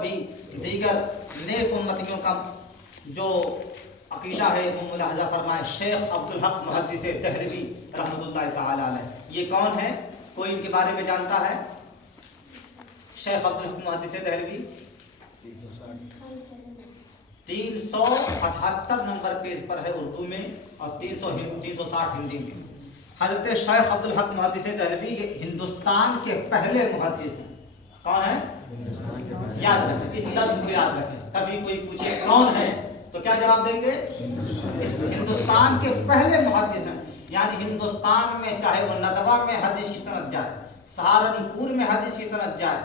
بھی دیگر نیک امتیوں کا جو عقیدہ ہے وہ ملاحظہ فرمائے. شیخ عبدالحق محدث دہلوی رحمۃ اللہ تعالی علیہ, یہ کون ہے؟ کوئی ان کے بارے میں جانتا ہے؟ شیخ عبدالحق محدث دہلوی 378 نمبر پیج پر ہے اردو میں اور 360 ہندی میں. حضرت شیخ عبدالحق محدث دہلوی یہ ہندوستان کے پہلے محدث ہیں. کون ہے؟ یاد رکھیں, اس لفظ کو یاد رکھیں. کبھی کوئی پوچھے کون ہے تو کیا جواب دیں گے؟ اس ہندوستان کے پہلے محدث ہیں. یعنی ہندوستان میں چاہے وہ ندوہ میں حدیث کی سند جائے, سہارنپور میں حدیث کی سند جائے,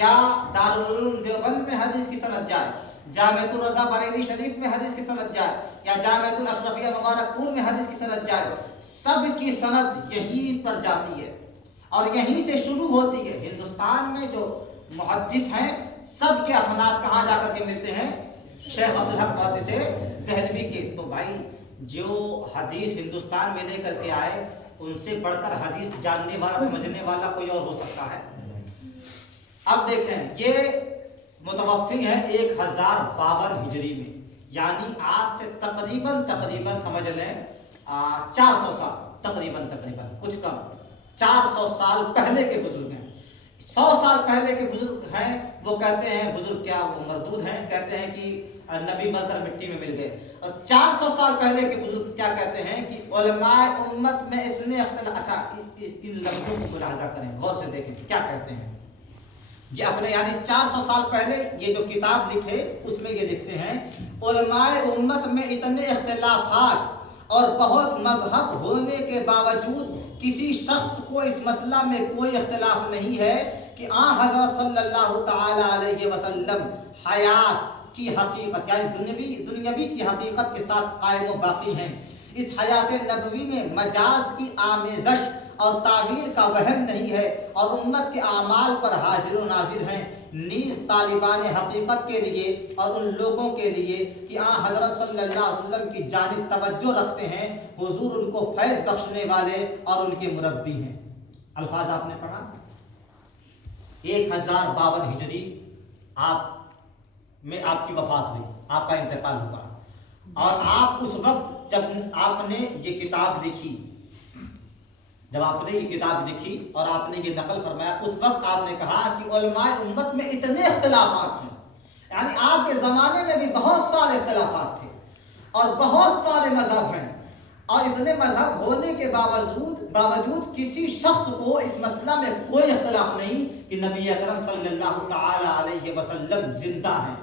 یا دارالعلوم دیوبند میں حدیث کی سند جائے, جامعۃ الرضا بریلی شریف میں حدیث کی سند جائے, یا جامعۃ الاشرفیہ مبارک پور میں حدیث کی سند جائے, سب کی سند یہیں پر جاتی ہے اور یہیں سے شروع ہوتی ہے. ہندوستان میں جو محدث ہیں سب کے اسناد کہاں جا کر کے ملتے ہیں؟ شیخ عبدالحق محدث دہلوی کے. تو بھائی جو حدیث ہندوستان میں لے کر کے آئے ان سے بڑھ کر حدیث جاننے والا سمجھنے والا کوئی اور ہو سکتا ہے؟ اب دیکھیں, یہ متوفی ہے 1052 ہجری میں, یعنی آج سے تقریباً سمجھ لیں 400 سال, تقریباً کچھ کم 400 سال پہلے کے بزرگ ہیں. 100 سال پہلے کے بزرگ ہیں وہ کہتے ہیں, بزرگ کیا وہ مردود ہیں, کہتے ہیں کہ نبی مر کر مٹی میں مل گئے. اور 400 سال پہلے کے بزرگ کیا کہتے ہیں کہ علماء امت میں اتنے اختلاف. اچھا ان لفظوں کو ملاحظہ کریں, غور سے دیکھیں کیا کہتے ہیں. یہ اپنے یعنی 400 سال پہلے یہ جو کتاب لکھے اس میں یہ لکھتے ہیں علماء امت میں اتنے اختلافات اور بہت مذہب ہونے کے باوجود کسی شخص کو اس مسئلہ میں کوئی اختلاف نہیں ہے کہ حضرت صلی اللہ تعالی علیہ وسلم حیات کی حقیقت یعنی دنیاوی کی حقیقت کے ساتھ قائم و باقی ہیں. اس حیات نبوی میں مجاز کی آمیزش اور تعبیر کا وہم نہیں ہے اور امت کے اعمال پر حاضر و ناظر ہیں. نیز طالبان حقیقت کے لیے اور ان لوگوں کے لیے کہ حضرت صلی اللہ علیہ وسلم کی جانب توجہ رکھتے ہیں, حضور ان کو فیض بخشنے والے اور ان کے مربی ہیں. الفاظ آپ نے پڑھا, 1052 ہجری آپ میں آپ کی وفات ہوئی, آپ کا انتقال ہوا, اور آپ اس وقت جب آپ نے یہ کتاب لکھی, اور آپ نے یہ نقل فرمایا, اس وقت آپ نے کہا کہ علماء امت میں اتنے اختلافات ہیں. یعنی آپ کے زمانے میں بھی بہت سارے اختلافات تھے اور بہت سارے مذہب ہیں, اور اتنے مذہب ہونے کے باوجود کسی شخص کو اس مسئلہ میں کوئی اختلاف نہیں کہ نبی اکرم صلی اللہ تعالی علیہ وسلم زندہ ہیں.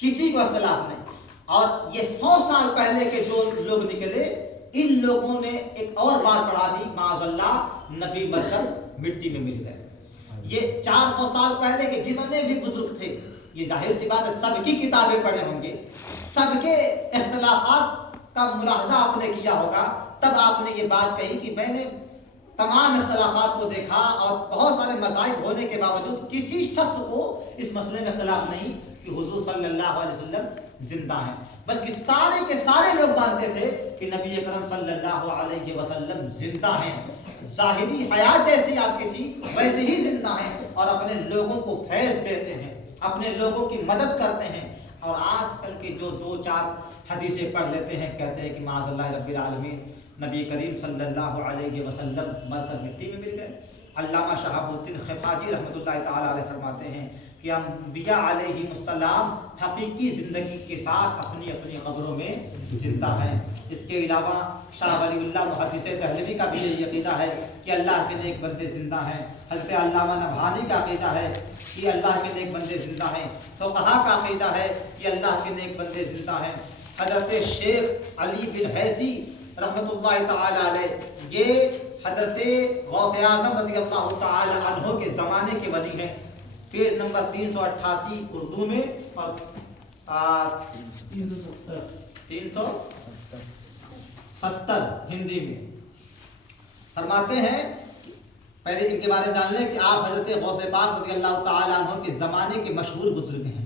کسی کو اختلاف نہیں. اور یہ 100 سال پہلے کے جو لوگ نکلے ان لوگوں نے ایک اور بات پڑھا دی, معاذ اللہ نبی مر کر مٹی میں مل گئے. یہ 400 سال پہلے کے جتنے بھی بزرگ تھے, یہ ظاہر سی بات ہے سب کی کتابیں پڑھے ہوں گے, سب کے اختلافات کا ملاحظہ آپ نے کیا ہوگا, تب آپ نے یہ بات کہی کہ میں نے تمام اختلافات کو دیکھا اور بہت سارے مذاہب ہونے کے باوجود کسی شخص کو اس مسئلے میں اختلاف نہیں کہ حضور صلی اللہ علیہ وسلم زندہ ہیں, بلکہ سارے کے سارے لوگ مانتے تھے کہ نبی اکرم صلی اللہ علیہ وسلم زندہ ہیں, ظاہری حیات جیسی آپ کی تھی ویسے ہی زندہ ہیں, اور اپنے لوگوں کو فیض دیتے ہیں, اپنے لوگوں کی مدد کرتے ہیں. اور آج کل کے جو 2-4 حدیثیں پڑھ لیتے ہیں کہتے ہیں کہ معاذ اللہ رب العالمین نبی کریم صلی اللہ علیہ وسلم مر کر مٹی میں مل گئے. علامہ شہاب الدین خفاجی رحمۃ اللہ تعالی علیہ فرماتے ہیں کہ انبیاء علیہ السلام حقیقی زندگی کے ساتھ اپنی اپنی قبروں میں زندہ ہیں. اس کے علاوہ شاہ ولی اللہ محدث دہلوی کا بھی یہ عقیدہ ہے کہ اللہ کے نیک بندے زندہ ہیں. حضرت علامہ نبھانی کا عقیدہ ہے کہ اللہ کے نیک بندے زندہ ہیں. فقہا کا عقیدہ ہے کہ اللہ کے نیک بندے زندہ ہیں. حضرت شیخ علی بن حیثی رحمۃ اللہ تعالی علیہ یہ حضرت غوث اعظم رضی اللہ تعالی عنہ کے زمانے کے ولی ہیں. پیج نمبر 388 اردو میں اور 370 ہندی میں. فرماتے ہیں پہلے ان کے بارے میں جان لیں کہ آپ حضرت غوث پاک رضی اللہ تعالی عنہ کے زمانے کے مشہور بزرگ ہیں.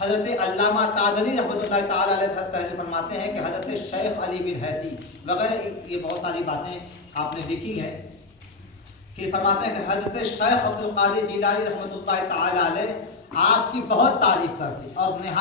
حضرت علامہ قادری رحمۃ اللہ تعالی علیہ فرماتے ہیں کہ حضرت شیخ علی بن حیثی وغیرہ یہ بہت ساری باتیں آپ نے لکھی ہیں. پھر فرماتے ہیں کہ حضرت شیخ عبد القادر جیلانی رحمۃ اللہ تعالی علیہ آپ کی بہت تعریف کرتے اور نہایت